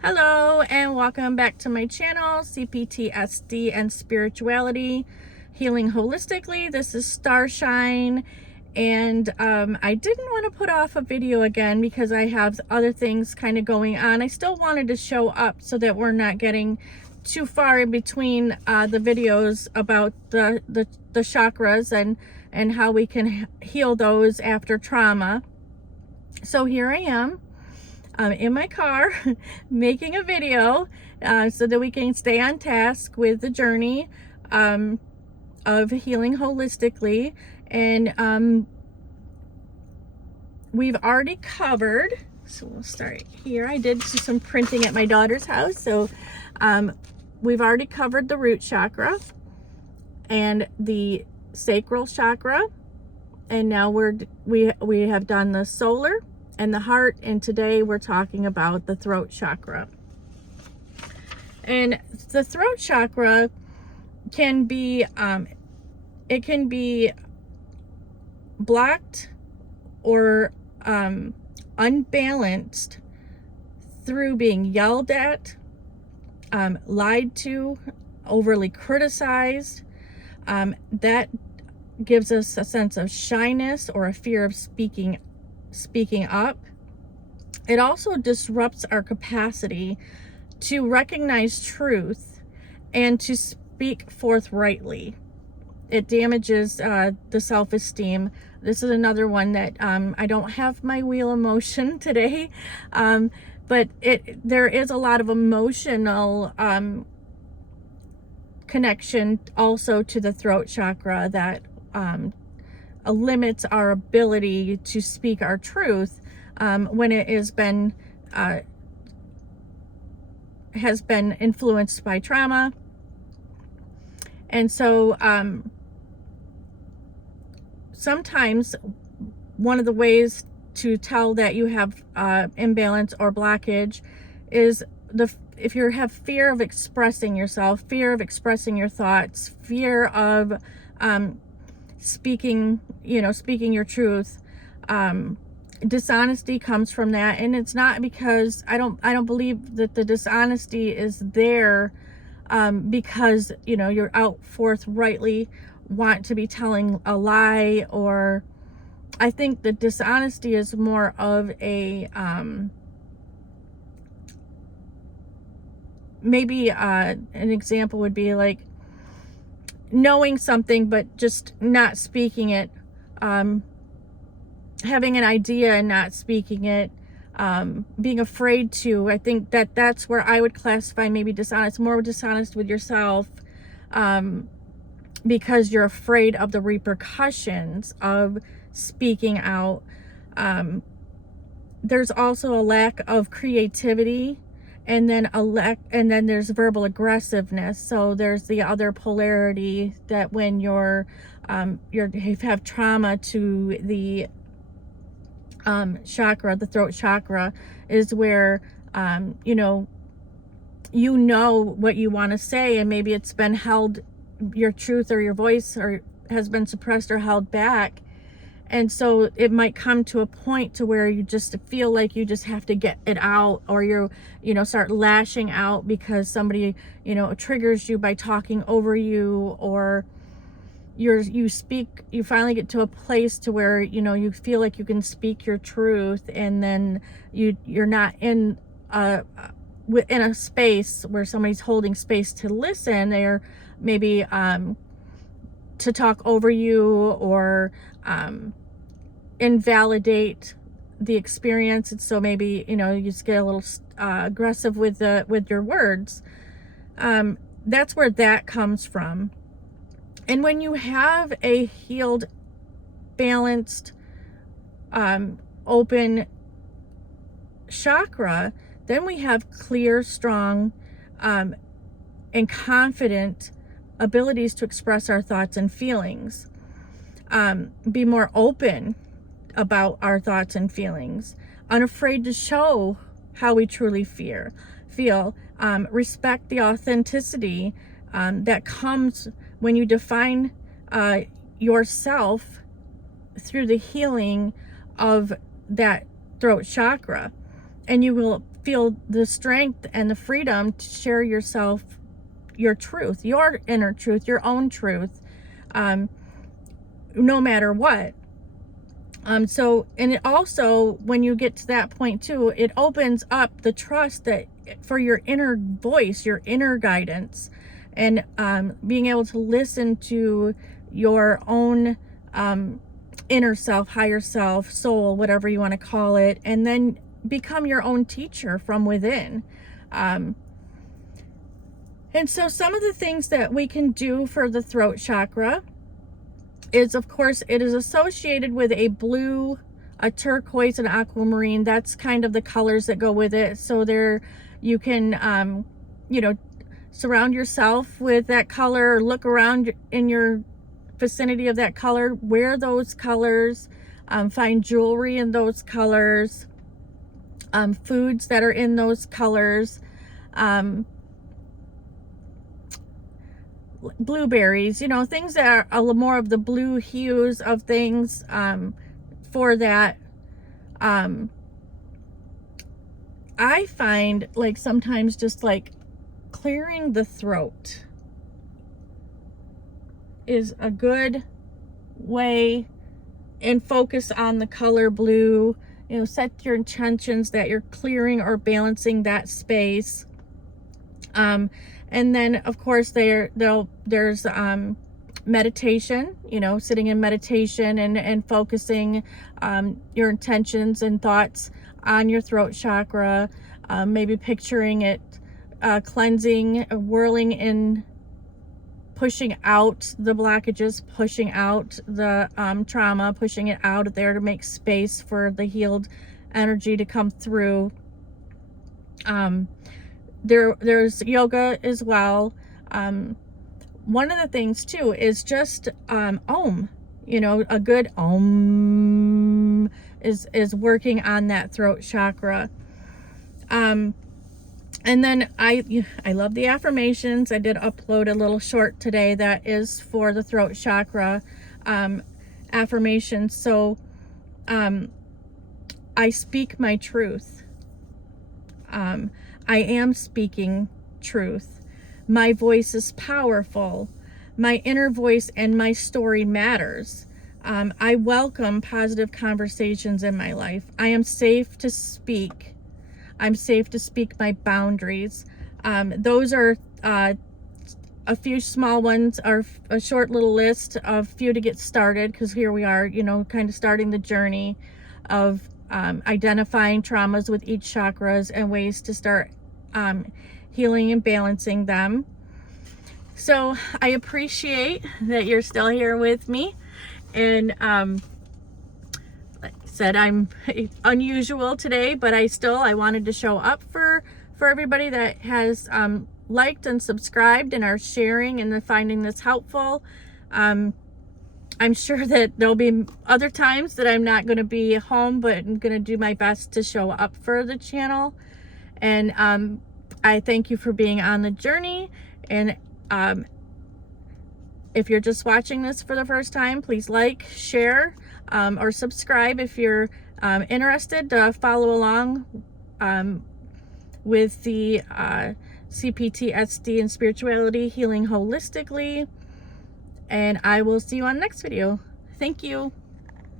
Hello and welcome back to my channel, C-PTSD and Spirituality, Healing Holistically. This is Starshine, and I didn't want to put off a video again because I have other things kind of going on. I still wanted to show up so that we're not getting too far in between the videos about the chakras and how we can heal those after trauma. So here I am. In my car making a video so that we can stay on task with the journey of healing holistically. And we've already covered, so we'll start here. I did some printing at my daughter's house, so we've already covered the root chakra and the sacral chakra, and now we have done the solar and the heart, and today we're talking about the throat chakra. And the throat chakra can be it can be blocked or unbalanced through being yelled at, lied to, overly criticized. That gives us a sense of shyness or a fear of speaking up. It also disrupts our capacity to recognize truth and to speak forthrightly. It damages the self-esteem. This is another one that I don't have my wheel of motion today, but there is a lot of emotional connection also to the throat chakra that limits our ability to speak our truth when it has been influenced by trauma. And so sometimes one of the ways to tell that you have imbalance or blockage is if you have fear of expressing yourself, fear of expressing your thoughts, fear of speaking your truth. Dishonesty comes from that, and it's not because I don't believe that the dishonesty is there because you're out forthrightly want to be telling a lie, or I think the dishonesty is more of a maybe an example would be like knowing something but just not speaking it, having an idea and not speaking it, being afraid to. I think that's where I would classify maybe dishonest, more dishonest with yourself, because you're afraid of the repercussions of speaking out. There's also a lack of creativity, and then there's verbal aggressiveness. So there's the other you have trauma to the chakra, the throat chakra, is where you know what you want to say, and maybe it's been held, your truth or your voice or has been suppressed or held back. And so it might come to a point to where you just feel like you just have to get it out, or start lashing out because somebody, triggers you by talking over you, or you finally get to a place to where, you feel like you can speak your truth, and then you're not in a space where somebody's holding space to listen. They're maybe to talk over you or invalidate the experience. And so maybe you just get a little aggressive with your words. That's where that comes from. And when you have a healed, balanced, open chakra, then we have clear, strong, and confident abilities to express our thoughts and feelings, be more open about our thoughts and feelings, unafraid to show how we truly feel, respect the authenticity that comes when you define yourself through the healing of that throat chakra, and you will feel the strength and the freedom to share yourself, your truth, your inner truth, your own truth, no matter what. So, and it also, when you get to that point too, it opens up the trust that for your inner voice, your inner guidance, and being able to listen to your own inner self, higher self, soul, whatever you want to call it, and then become your own teacher from within. And so some of the things that we can do for the throat chakra is, of course, it is associated with a blue, a turquoise, and aquamarine. That's kind of the colors that go with it. So there, you can, you know, surround yourself with that color, or look around in your vicinity of that color, wear those colors, find jewelry in those colors, foods that are in those colors, blueberries, you know, things that are a little more of the blue hues of things, for that. I find like sometimes just like clearing the throat is a good way, and focus on the color blue. You know, set your intentions that you're clearing or balancing that space. And then of course there's meditation, you know, sitting in meditation and focusing your intentions and thoughts on your throat chakra, maybe picturing it cleansing, whirling in, pushing out the blockages, pushing out the trauma, pushing it out of there to make space for the healed energy to come through. There's yoga as well. One of the things too is just Om. You know, a good Om is working on that throat chakra. And then I love the affirmations. I did upload a little short today that is for the throat chakra affirmations. So I speak my truth. I am speaking truth. My voice is powerful. My inner voice and my story matters. I welcome positive conversations in my life. I am safe to speak. I'm safe to speak my boundaries. Those are a few small ones, or a short little list of few to get started, because here we are, you know, kind of starting the journey of identifying traumas with each chakras and ways to start healing and balancing them. So I appreciate that you're still here with me. And like I said, I'm unusual today, but I wanted to show up for everybody that has liked and subscribed and are sharing and finding this helpful. I'm sure that there'll be other times that I'm not going to be home, but I'm going to do my best to show up for the channel. And I thank you for being on the journey. And if you're just watching this for the first time, please like, share, or subscribe if you're interested to follow along with the C-PTSD and spirituality, healing holistically. And I will see you on the next video. Thank you.